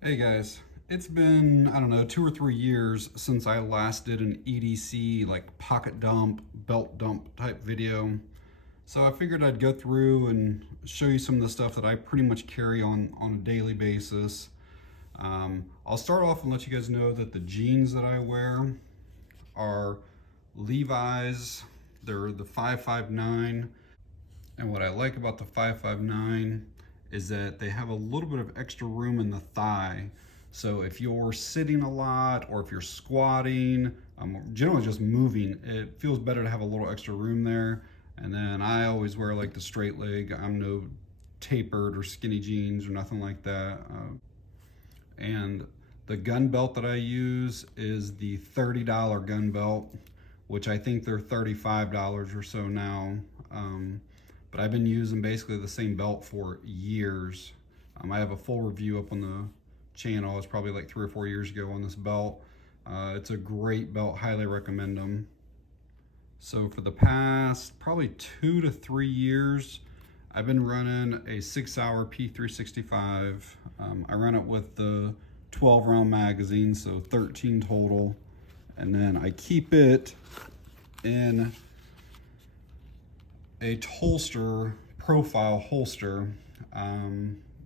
Hey guys, it's been, I don't know, 2 or 3 years since I last did an EDC like pocket dump, belt dump type video. So I figured I'd go through and show you some of the stuff that I pretty much carry on a daily basis. I'll start off and let you guys know that the jeans that I wear are Levi's. They're the 559. And what I like about the 559 is that they have a little bit of extra room in the thigh. So if you're sitting a lot or if you're squatting, generally just moving, it feels better to have a little extra room there. And then I always wear like the straight leg. I'm no tapered or skinny jeans or nothing like that. And the gun belt that I use is the $30 gun belt, which I think they're $35 or so now. But I've been using basically the same belt for years. I have a full review up on the channel. It's probably like 3 or 4 years ago on this belt. It's a great belt, highly recommend them. So for the past probably 2 to 3 years, I've been running a 6-hour P365. I run it with the 12 round magazine, so 13 total. And then I keep it in a holster, profile holster.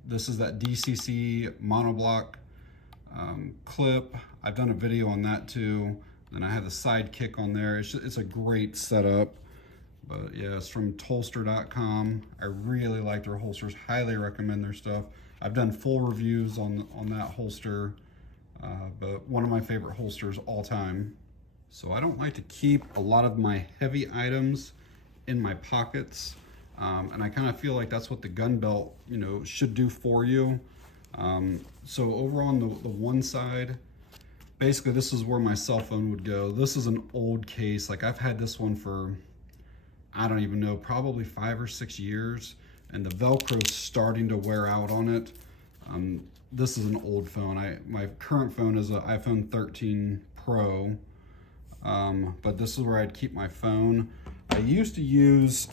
This is that DCC monoblock clip. I've done a video on that too. Then I have the side kick on there. It's a great setup. But yeah, it's from Tolster.com. I really like their holsters, highly recommend their stuff. I've done full reviews on that holster, but one of my favorite holsters all time. So I don't like to keep a lot of my heavy items in my pockets, and I kind of feel like that's what the gun belt, should do for you. So over on the one side, basically this is where my cell phone would go. This is an old case. Like I've had this one for, I don't even know, probably 5 or 6 years, and the Velcro's starting to wear out on it. This is an old phone. My current phone is an iPhone 13 Pro, but this is where I'd keep my phone. I used to use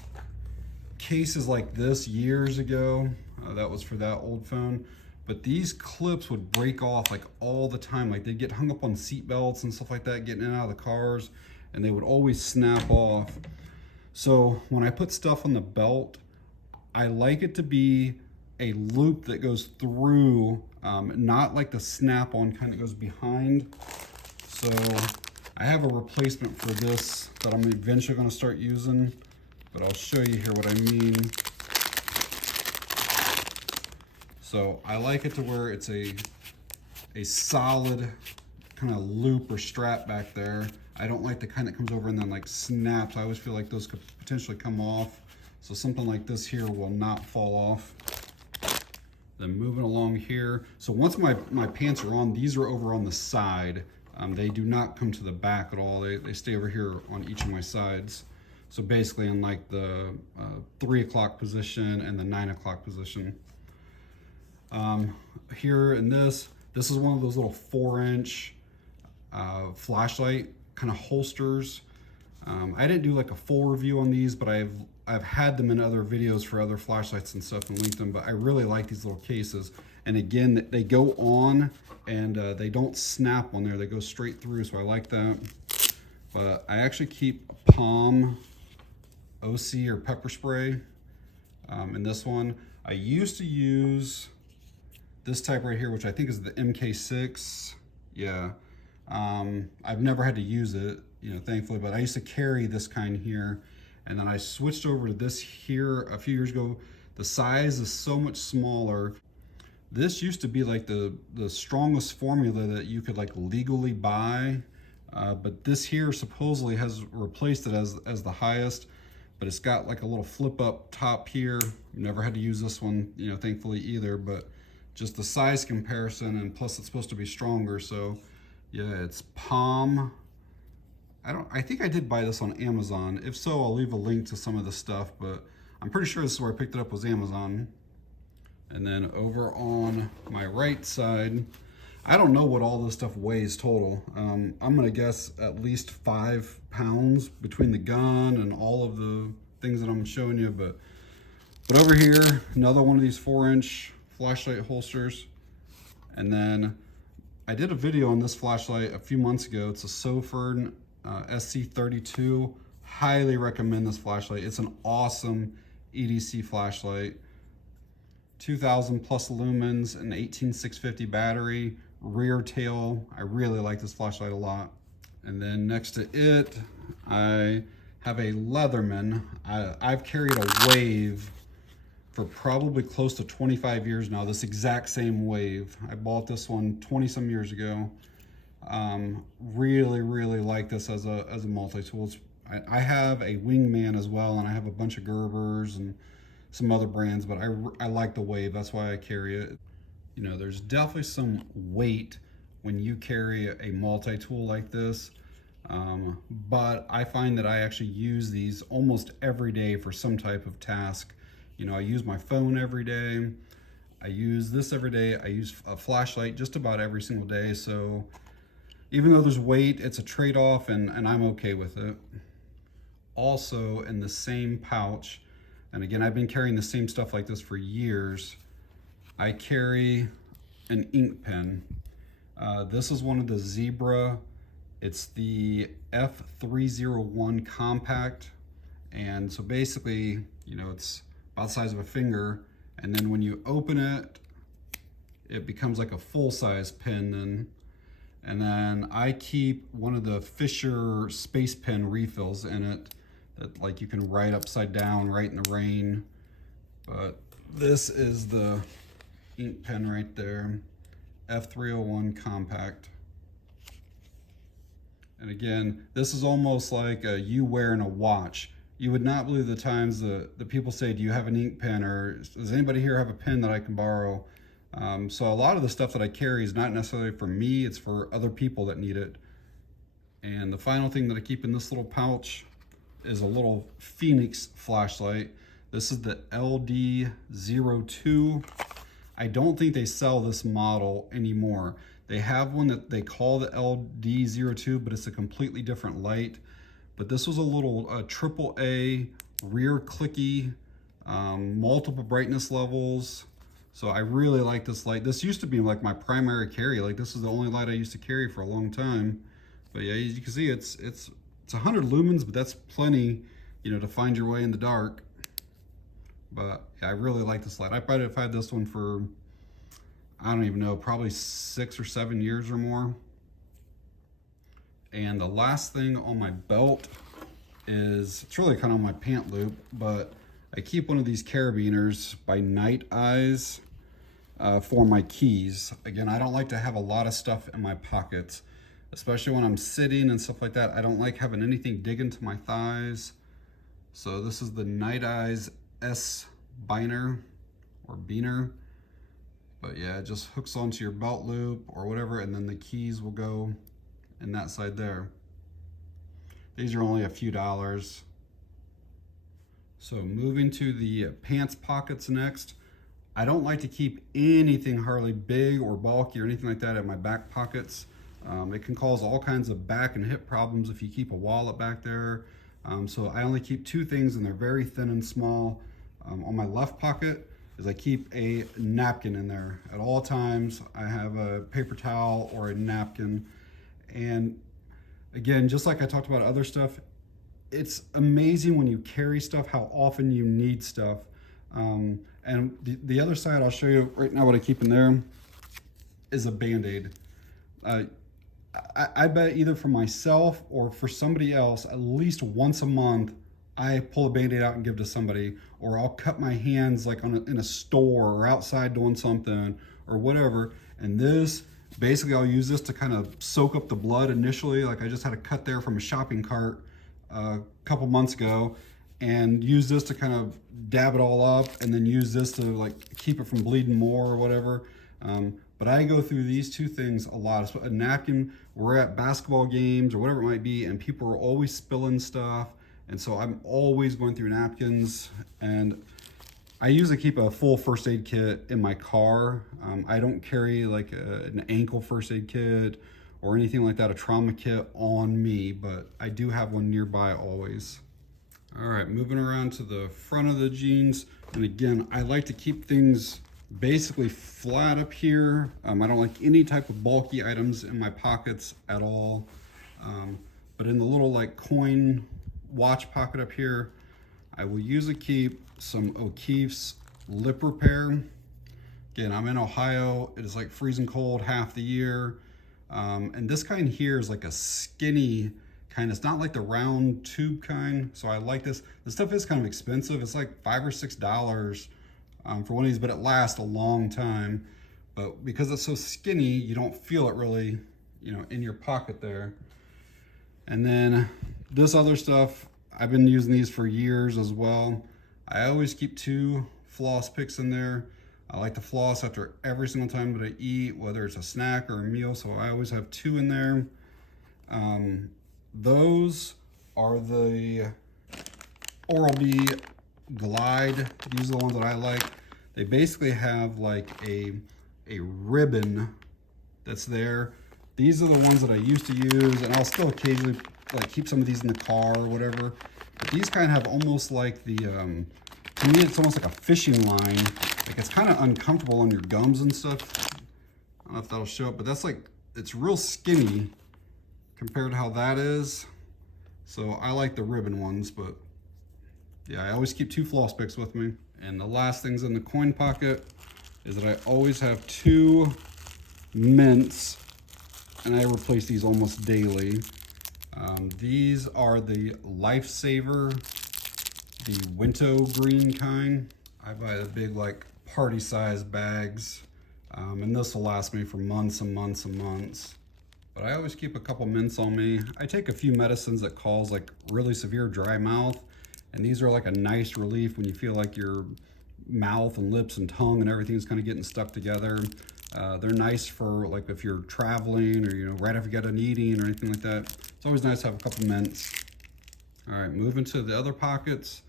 cases like this years ago. That was for that old phone. But these clips would break off like all the time. Like they'd get hung up on seat belts and stuff like that, getting in and out of the cars, and they would always snap off. So when I put stuff on the belt, I like it to be a loop that goes through, not like the snap-on kind of goes behind. So I have a replacement for this that I'm eventually going to start using, but I'll show you here what I mean. So I like it to where it's a solid kind of loop or strap back there. I don't like the kind that comes over and then like snaps. I always feel like those could potentially come off. So something like this here will not fall off. Then moving along here. So once my pants are on, these are over on the side. They do not come to the back at all. They stay over here on each of my sides. So basically in like the 3 o'clock position and the 9 o'clock position. Here in this is one of those little 4-inch flashlight kind of holsters. I didn't do like a full review on these, but I've had them in other videos for other flashlights and stuff and linked them, but I really like these little cases. And again, they go on and they don't snap on there. They go straight through, so I like that. But I actually keep Palm OC or pepper spray in this one. I used to use this type right here, which I think is the MK6. Yeah. I've never had to use it, thankfully, but I used to carry this kind here. And then I switched over to this here a few years ago. The size is so much smaller. This used to be like the strongest formula that you could like legally buy. But this here supposedly has replaced it as the highest, but it's got like a little flip up top here. Never had to use this one, thankfully either, but just the size comparison, and plus it's supposed to be stronger. So yeah, it's Palm. I think I did buy this on Amazon. If so, I'll leave a link to some of the stuff, but I'm pretty sure this is where I picked it up, was Amazon. And then over on my right side, I don't know what all this stuff weighs total. I'm gonna guess at least 5 pounds between the gun and all of the things that I'm showing you, but over here, another one of these 4-inch flashlight holsters. And then I did a video on this flashlight a few months ago. It's a Sofern SC32. Highly recommend this flashlight. It's an awesome EDC flashlight. 2000 plus lumens, an 18650 battery, rear tail. I really like this flashlight a lot. And then next to it, I have a Leatherman. I've carried a Wave for probably close to 25 years now, this exact same Wave. I bought this one 20 some years ago. Really like this as a multi-tool. I have a Wingman as well, and I have a bunch of Gerbers and some other brands, but I like the Wave. That's why I carry it. You know, there's definitely some weight when you carry a multi-tool like this. But I find that I actually use these almost every day for some type of task. You know, I use my phone every day. I use this every day. I use a flashlight just about every single day. So even though there's weight, it's a trade-off, and I'm okay with it. Also, in the same pouch, and again, I've been carrying the same stuff like this for years, I carry an ink pen. This is one of the Zebra. It's the F301 Compact. And so basically, you know, it's about the size of a finger. And then when you open it, it becomes like a full-size pen then. And then I keep one of the Fisher Space Pen refills in it that like you can write upside down, write in the rain. But this is the ink pen right there, F301 Compact. And again, this is almost like you wearing a watch. You would not believe the times the people say, do you have an ink pen, or does anybody here have a pen that I can borrow? So a lot of the stuff that I carry is not necessarily for me, it's for other people that need it. And the final thing that I keep in this little pouch is a little Phoenix flashlight. This is the LD02. I don't think they sell this model anymore. They have one that they call the LD02, but it's a completely different light. But this was a little AAA rear clicky, multiple brightness levels. So I really like this light. This used to be like my primary carry. Like this is the only light I used to carry for a long time. But yeah, as you can see, it's 100 lumens, but that's plenty, you know, to find your way in the dark. But yeah, I really like this light. I probably have had this one for, I don't even know, probably 6 or 7 years or more. And the last thing on my belt is, it's really kind of on my pant loop, but I keep one of these carabiners by Night Eyes for my keys. Again, I don't like to have a lot of stuff in my pockets, especially when I'm sitting and stuff like that. I don't like having anything dig into my thighs. So this is the Night Eyes S Biner or Beaner. But yeah, it just hooks onto your belt loop or whatever, and then the keys will go in that side there. These are only a few dollars. So moving to the pants pockets next. I don't like to keep anything hardly big or bulky or anything like that in my back pockets. It can cause all kinds of back and hip problems if you keep a wallet back there. So I only keep 2 things, and they're very thin and small. On my left pocket is I keep a napkin in there at all times. I have a paper towel or a napkin. And again, just like I talked about other stuff, it's amazing when you carry stuff, how often you need stuff. And the other side, I'll show you right now what I keep in there, is a Band-Aid. I bet either for myself or for somebody else, at least once a month, I pull a Band-Aid out and give to somebody, or I'll cut my hands like in a store or outside doing something or whatever. And this, basically I'll use this to kind of soak up the blood initially. Like I just had a cut there from a shopping cart a couple months ago, and use this to kind of dab it all up, and then use this to like keep it from bleeding more or whatever. But I go through these 2 things a lot. A napkin, we're at basketball games or whatever it might be, and people are always spilling stuff. And so I'm always going through napkins, and I usually keep a full first aid kit in my car. I don't carry like an ankle first aid kit or anything like that, a trauma kit on me, but I do have one nearby always. All right, moving around to the front of the jeans. And again, I like to keep things basically flat up here. I don't like any type of bulky items in my pockets at all. But in the little like coin watch pocket up here, I will usually keep some O'Keeffe's lip repair. Again, I'm in Ohio. It is like freezing cold half the year. And this kind here is like a skinny kind. It's not like the round tube kind. So I like this. This stuff is kind of expensive. It's like $5 or $6 for one of these, but it lasts a long time. But because it's so skinny, you don't feel it really, you know, in your pocket there. And then this other stuff, I've been using these for years as well. I always keep 2 floss picks in there. I like to floss after every single time that I eat, whether it's a snack or a meal, so I always have 2 in there. Those are the Oral-B Glide. These are the ones that I like. They basically have like a ribbon that's there. These are the ones that I used to use, and I'll still occasionally like keep some of these in the car or whatever. But these kind of have almost like the, to me it's almost like a fishing line. Like it's kind of uncomfortable on your gums and stuff. I don't know if that'll show up, but that's like, it's real skinny compared to how that is. So I like the ribbon ones, but yeah, I always keep 2 floss picks with me. And the last things in the coin pocket is that I always have 2 mints, and I replace these almost daily. These are the Lifesaver, the Winto green kind. I buy the big like party size bags, and this will last me for months and months and months. But I always keep a couple mints on me. I take a few medicines that cause like really severe dry mouth, and these are like a nice relief when you feel like your mouth and lips and tongue and everything's kind of getting stuck together. They're nice for like if you're traveling or, you know, right after you get done eating or anything like that. It's always nice to have a couple mints. All right, moving to the other pockets.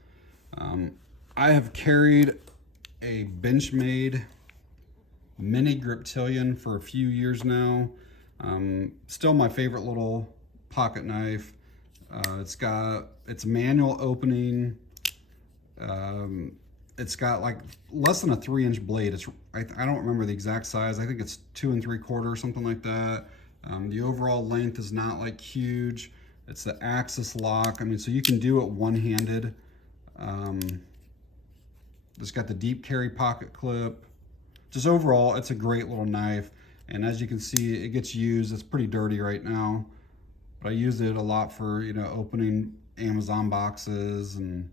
I have carried a Benchmade mini Griptilian for a few years now. Still my favorite little pocket knife. It's manual opening. It's got like less than a 3-inch blade. I don't remember the exact size. I think it's 2 3/4 or something like that. The overall length is not like huge. It's the axis lock. I mean, so you can do it one-handed. It's got the deep carry pocket clip. Just overall, it's a great little knife. And as you can see, it gets used. It's pretty dirty right now, but I use it a lot for, you know, opening Amazon boxes and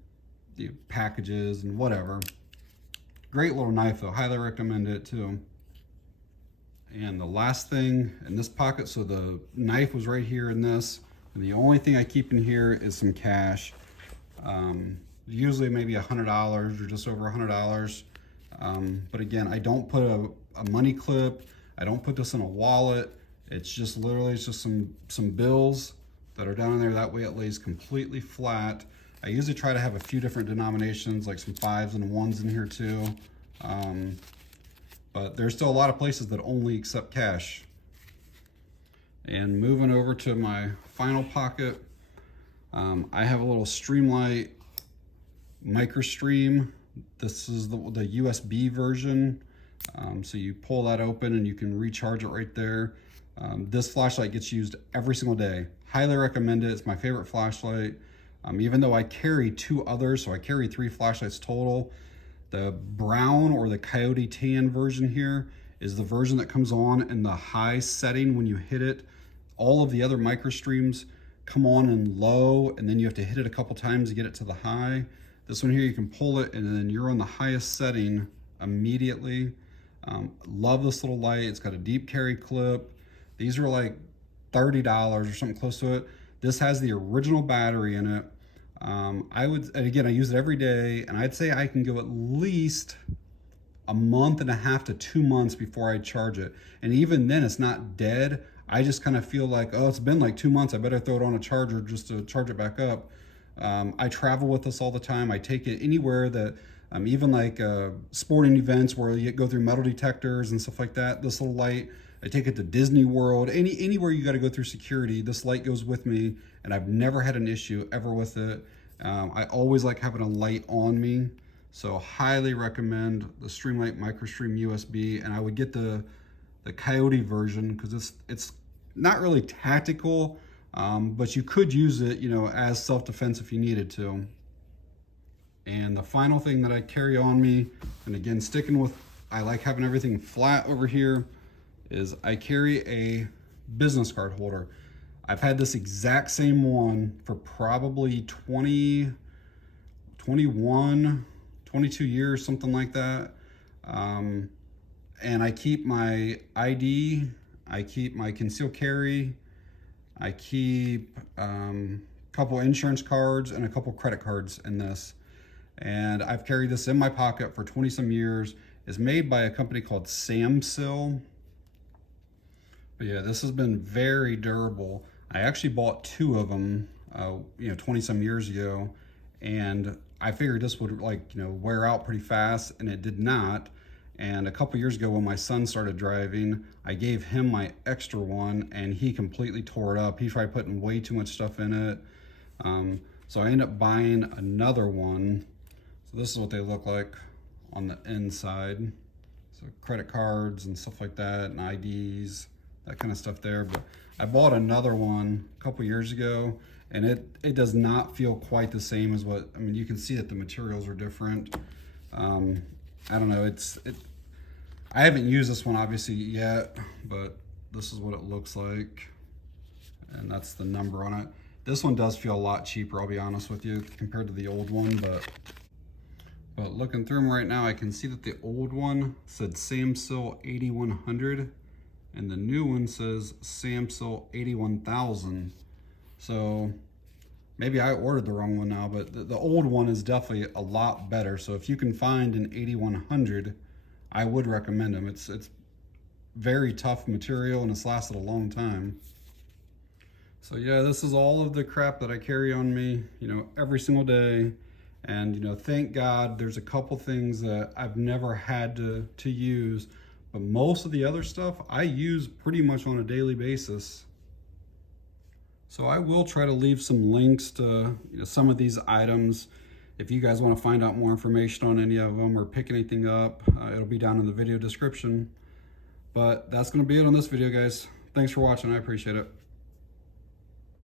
packages and whatever. Great little knife though, highly recommend it too. And the last thing in this pocket, so the knife was right here in this, and the only thing I keep in here is some cash. Usually maybe $100 or just over $100. But again, I don't put a money clip. I don't put this in a wallet. It's just literally just some bills that are down in there. That way it lays completely flat. I usually try to have a few different denominations, like some 5s and 1s in here too. But there's still a lot of places that only accept cash. And moving over to my final pocket, I have a little Streamlight MicroStream. This is the USB version. So you pull that open and you can recharge it right there. This flashlight gets used every single day. Highly recommend it. It's my favorite flashlight. Even though I carry 2 others, so I carry 3 flashlights total. The brown or the coyote tan version here is the version that comes on in the high setting when you hit it. All of the other MicroStreams come on in low, and then you have to hit it a couple times to get it to the high. This one here, you can pull it and then you're on the highest setting immediately. Love this little light. It's got a deep carry clip. These are like $30 or something close to it. This has the original battery in it. And again, I use it every day, and I'd say I can go at least a month and a half to 2 months before I charge it. And even then, it's not dead. I just kind of feel like, oh, it's been like 2 months. I better throw it on a charger just to charge it back up. I travel with this all the time. I take it anywhere that, even like sporting events where you go through metal detectors and stuff like that. This little light, I take it to Disney World, anywhere you got to go through security, this light goes with me, and I've never had an issue ever with it. I always like having a light on me. So highly recommend the Streamlight MicroStream USB, and I would get the Coyote version because it's not really tactical, but you could use it, you know, as self-defense if you needed to. And the final thing that I carry on me, and again, sticking with, I like having everything flat over here, is I carry a business card holder. I've had this exact same one for probably 20, 21, 22 years, something like that. And I keep my ID, I keep my concealed carry, I keep a couple insurance cards and a couple credit cards in this. And I've carried this in my pocket for 20 some years. It's made by a company called Samsil. But yeah, this has been very durable. I actually bought 2 of them, 20 some years ago, and I figured this would wear out pretty fast, and it did not. And a couple years ago when my son started driving, I gave him my extra one and he completely tore it up. He tried putting way too much stuff in it. So I ended up buying another one. So this is what they look like on the inside. So credit cards and stuff like that, and IDs, that kind of stuff there. But I bought another one a couple years ago, and it does not feel quite the same as what, I mean, you can see that the materials are different. I don't know, I haven't used this one obviously yet, but this is what it looks like. And that's the number on it. This one does feel a lot cheaper, I'll be honest with you, compared to the old one, but looking through them right now, I can see that the old one said Samsil 8100, and the new one says Samsil 81,000. So maybe I ordered the wrong one now, but the old one is definitely a lot better. So if you can find an 8100, I would recommend them. It's very tough material and it's lasted a long time. So yeah, this is all of the crap that I carry on me, every single day. And thank God there's a couple things that I've never had to use, but most of the other stuff I use pretty much on a daily basis. So I will try to leave some links to some of these items. If you guys want to find out more information on any of them or pick anything up, it'll be down in the video description. But that's going to be it on this video, guys. Thanks for watching. I appreciate it.